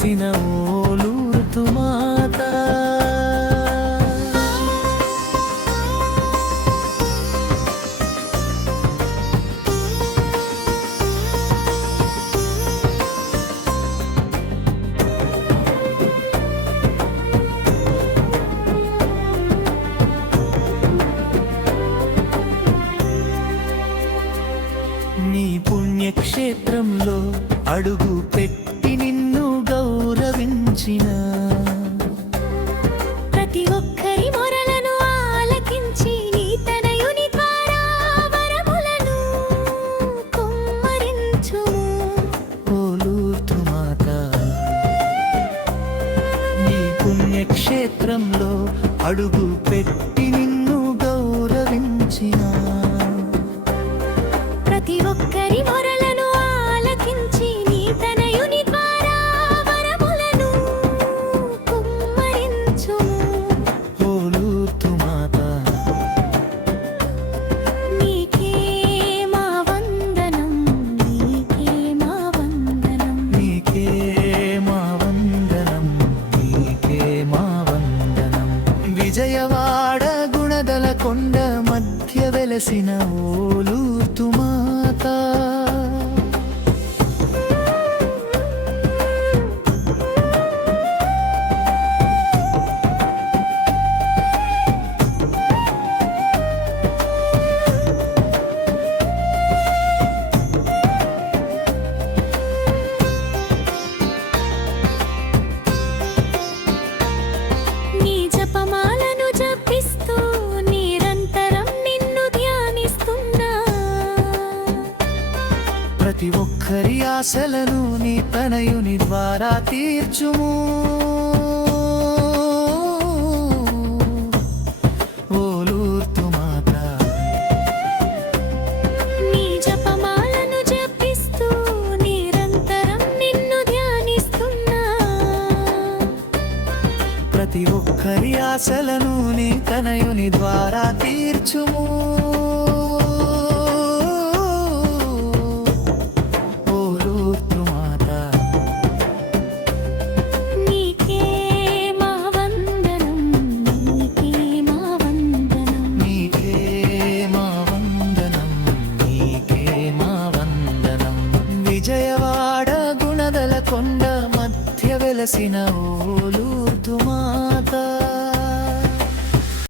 వెలసిన ఓ లూర్దు మాత. నీ పుణ్యక్షేత్రంలో అడుగు పెట్టి నిన్ను గౌరవించిన ప్రతి ఒక్కరి మొరలను ఆలకించి నీ తనయుని ద్వారా వరములను కుమ్మరించుము ఓ లూర్దు మాత. నీ పుణ్యక్షేత్రంలో అడుగు పెట్టి నిన్ను గౌరవించిన ప్రతి ఒక్కరి మొరలను ఆలకించి నీ తనయుని ద్వారా వరములను కుమ్మరించుము ఓ లూర్దు మాత. నీకే మా వందనం, నీకే మా వందనం. నీకే మా వందనం, నీకే మా వందనం. విజయవాడ గుణదల కొండ మధ్య వెలసిన ఓ లూర్దు మాత. నీ జపమాలను జపిస్తూ నిరంతరం నిన్ను ధ్యానిస్తున్నా. ప్రతి ఒక్కరి ఆశలను నీ తనయుని ద్వారా తీర్చుము ఓ లూర్దు మాత. నీ జపమాలను జపిస్తూ నిరంతరం నిన్ను ధ్యానిస్తున్నా. ప్రతి ఒక్కరి ఆశలను నీ తనయుని ద్వారా తీర్చుము ఓ లూర్దు మాత. నీకే మా వందనం, నీకే మా వందనం. నీకే మా వందనం, నీకే మా వందనం. విజయవాడ గుణదల కొండ మధ్య వెలసిన ఓ